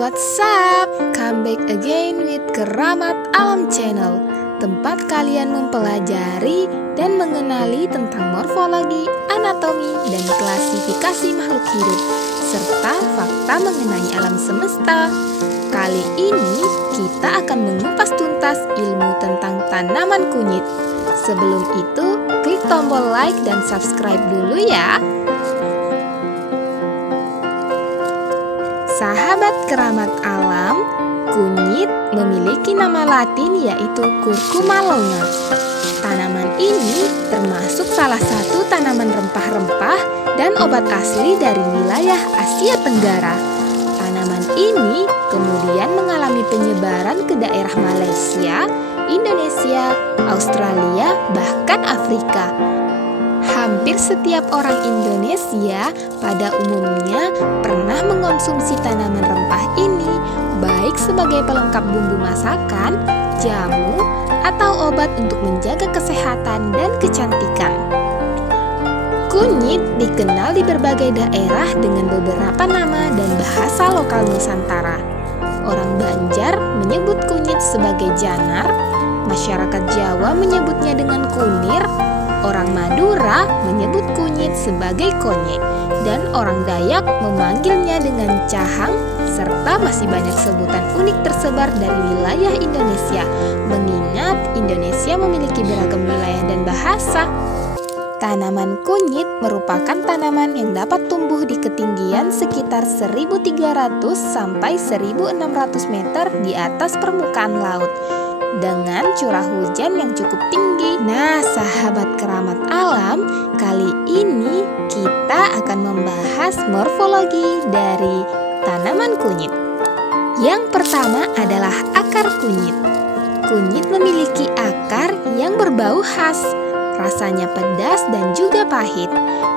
What's up? Come back again with Keramat Alam Channel, tempat kalian mempelajari dan mengenali tentang morfologi, anatomi, dan klasifikasi makhluk hidup, serta fakta mengenai alam semesta. Kali ini kita akan mengupas tuntas ilmu tentang tanaman kunyit. Sebelum itu, klik tombol like dan subscribe dulu ya. Sahabat keramat alam, kunyit memiliki nama latin yaitu Curcuma longa. Tanaman ini termasuk salah satu tanaman rempah-rempah dan obat asli dari wilayah Asia Tenggara. Tanaman ini kemudian mengalami penyebaran ke daerah Malaysia, Indonesia, Australia, bahkan Afrika. Hampir setiap orang Indonesia pada umumnya pernah mengonsumsi tanaman rempah ini, baik sebagai pelengkap bumbu masakan, jamu, atau obat untuk menjaga kesehatan dan kecantikan. Kunyit dikenal di berbagai daerah dengan beberapa nama dan bahasa lokal Nusantara. Orang Banjar menyebut kunyit sebagai janar, masyarakat Jawa menyebutnya dengan kunir, orang Madura menyebut kunyit sebagai konye, dan orang Dayak memanggilnya dengan cahang, serta masih banyak sebutan unik tersebar dari wilayah Indonesia, mengingat Indonesia memiliki beragam wilayah dan bahasa. Tanaman kunyit merupakan tanaman yang dapat tumbuh di ketinggian sekitar 1.300 sampai 1.600 meter di atas permukaan laut, dengan curah hujan yang cukup tinggi. Nah, sahabat keramat alam, kali ini kita akan membahas morfologi dari tanaman kunyit. Yang pertama adalah akar kunyit. Kunyit memiliki akar yang berbau khas, rasanya pedas dan juga pahit.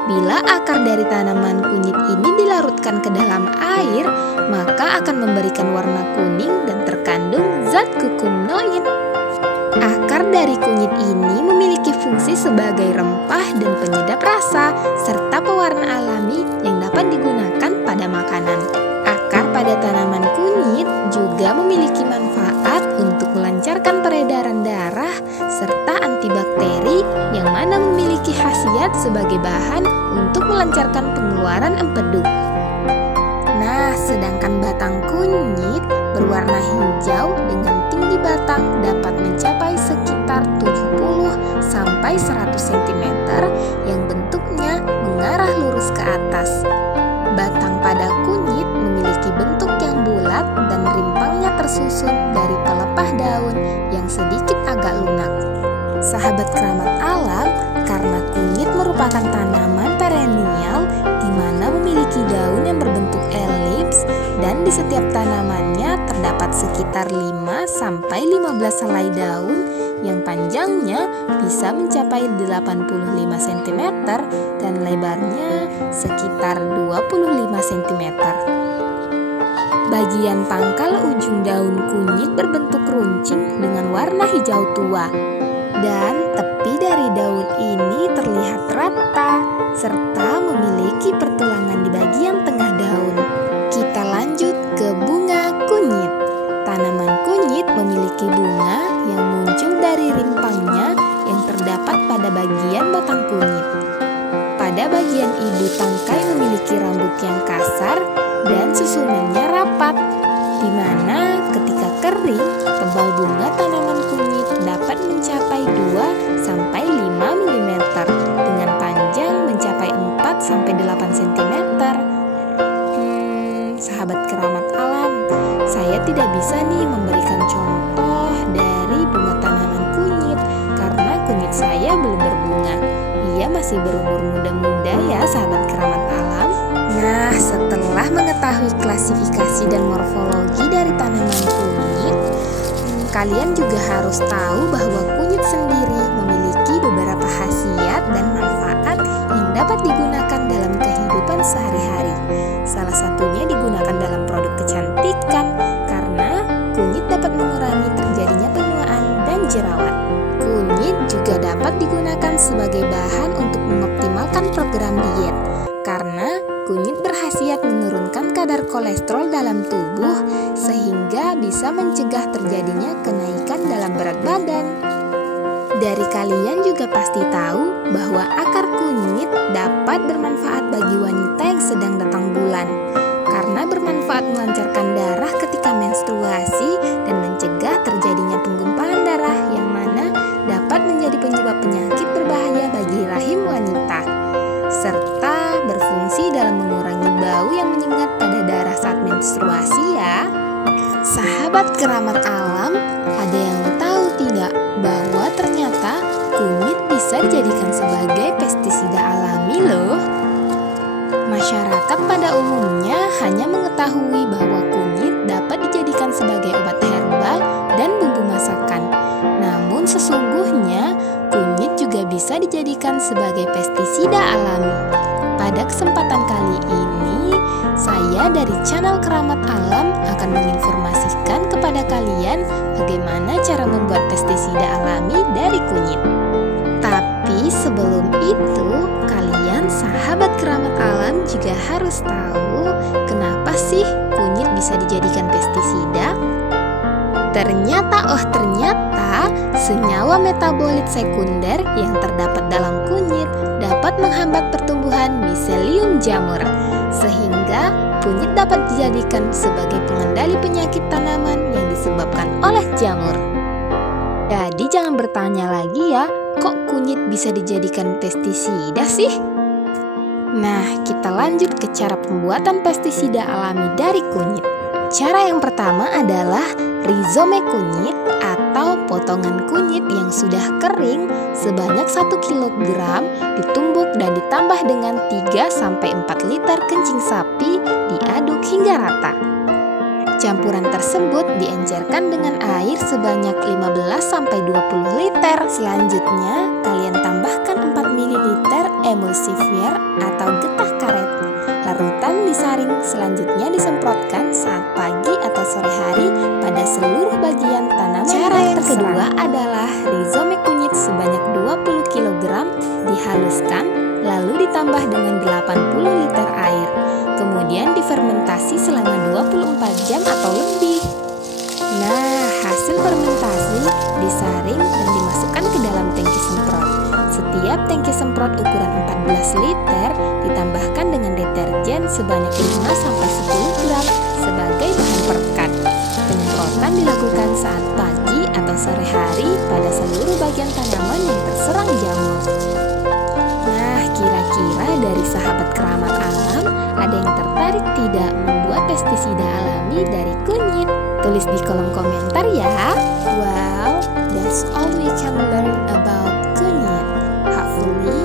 Bila akar dari tanaman kunyit ini dilarutkan ke dalam air, maka akan memberikan warna kuning dan terkandung zat kukumnoid. Akar dari kunyit ini memiliki fungsi sebagai rempah dan penyedap rasa, serta pewarna alami yang dapat digunakan pada makanan. Akar pada tanaman kunyit juga memiliki manfaat untuk melancarkan peredaran darah serta antibakteri yang mana memiliki khasiat sebagai bahan untuk melancarkan pengeluaran empedu. Nah, sedangkan batang kunyit berwarna hijau dengan tinggi batang dapat mencapai sekitar 70 sampai 100 cm yang bentuknya mengarah lurus ke atas. Batang pada kunyit memiliki bentuk yang bulat dan rimpangnya tersusun dari pelepah daun yang sedikit agak lunak. Sahabat keramat alam, karena kunyit merupakan tanaman perennial di mana memiliki daun yang berbentuk elips dan di setiap tanamannya terdapat sekitar 5 sampai 15 helai daun yang panjangnya bisa mencapai 85 cm dan lebarnya sekitar 25 cm. Bagian pangkal ujung daun kunyit berbentuk runcing dengan warna hijau tua, dan tepi dari daun ini terlihat rata serta memiliki pertulangan di bagian tengah daun. Kita lanjut ke bunga kunyit. Tanaman kunyit memiliki bunga yang muncul dari rimpangnya yang terdapat pada bagian batang kunyit. Pada bagian ibu tangkai memiliki rambut yang kasar dan susunannya rapat, di mana ketika kering, tebal bunga tanaman kunyit dapat mencapai 2 sampai 5 mm dengan panjang mencapai 4 sampai 8 cm. Sahabat keramat alam, saya tidak bisa nih memberikan contoh dari bunga tanaman kunyit karena kunyit saya belum berbunga. Ia masih berumur muda-muda ya sahabat keramat alam. Nah, setelah mengetahui klasifikasi dan morfologi dari tanaman kunyit, kalian juga harus tahu bahwa kunyit sendiri memiliki beberapa khasiat dan manfaat yang dapat digunakan dalam kehidupan sehari-hari. Salah satunya digunakan dalam produk kecantikan karena kunyit dapat mengurangi terjadinya penuaan dan jerawat. Kunyit juga dapat digunakan sebagai bahan untuk mengoptimalkan program diet karena kunyit berkhasiat menurunkan kadar kolesterol dalam tubuh sehingga bisa mencegah terjadinya kenaikan dalam berat badan. Dari kalian juga pasti tahu bahwa akar kunyit dapat bermanfaat bagi wanita yang sedang datang bulan karena bermanfaat melancarkan darah ketika menstruasi dan mencegah terjadinya penggumpalan darah yang mana dapat menjadi penyebab penyakit berbahaya bagi rahim wanita, serta berfungsi dalam mengurangi bau yang menyengat pada darah saat menstruasi ya. Sahabat keramat alam, ada yang tahu tidak bahwa ternyata kunyit bisa dijadikan sebagai pestisida alami loh? Masyarakat pada umumnya hanya mengetahui bahwa kunyit dapat dijadikan sebagai obat herbal dan bumbu masakan. Namun sesungguhnya kunyit juga bisa dijadikan sebagai pestisida alami. Pada kesempatan kali ini, saya dari channel Keramat Alam akan menginformasikan kepada kalian bagaimana cara membuat pestisida alami dari kunyit. Tapi sebelum itu, kalian sahabat Keramat Alam juga harus tahu kenapa sih kunyit bisa dijadikan pestisida? Ternyata senyawa metabolit sekunder yang terdapat dalam kunyit dapat menghambat pertumbuhan miselium jamur, sehingga kunyit dapat dijadikan sebagai pengendali penyakit tanaman yang disebabkan oleh jamur. Jadi jangan bertanya lagi ya, kok kunyit bisa dijadikan pestisida sih? Nah, kita lanjut ke cara pembuatan pestisida alami dari kunyit. Cara yang pertama adalah rizome kunyit atau potongan kunyit yang sudah kering sebanyak 1 kg ditumbuk dan ditambah dengan 3-4 liter kencing sapi diaduk hingga rata. Campuran tersebut diencerkan dengan air sebanyak 15-20 liter. Selanjutnya, kalian tambahkan 4 ml emulsifier atau getah karet. Larutan disaring, selanjutnya disemprotkan saat pagi atau sore hari pada seluruh bagian tanaman. Cara yang kedua adalah rizome kunyit sebanyak 20 kg dihaluskan lalu ditambah dengan 80 liter air. Kemudian difermentasi selama 24 jam atau lebih. Nah, hasil fermentasi disaring dan dimasukkan ke dalam tangki semprot. Setiap tangki semprot ukuran 14 liter ditambahkan dengan deterjen sebanyak 5-10 gram sebagai bahan perekat. Penyemprotan dilakukan saat pagi atau sore hari pada seluruh bagian tanaman yang terserang jamur. Nah, kira-kira dari sahabat Keramat Alam ada yang tertarik tidak membuat pestisida alami dari kunyit? Tulis di kolom komentar ya. Well, that's all we can learn about kunyit. Hopefully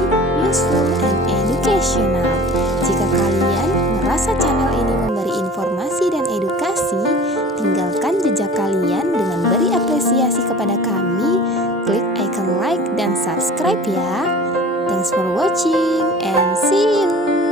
useful and educational. Jika kalian merasa channel ini memberi informasi dan edukasi, tinggalkan jejak kalian dengan beri apresiasi kepada kami. Klik icon like dan subscribe ya. Thanks for watching and see you.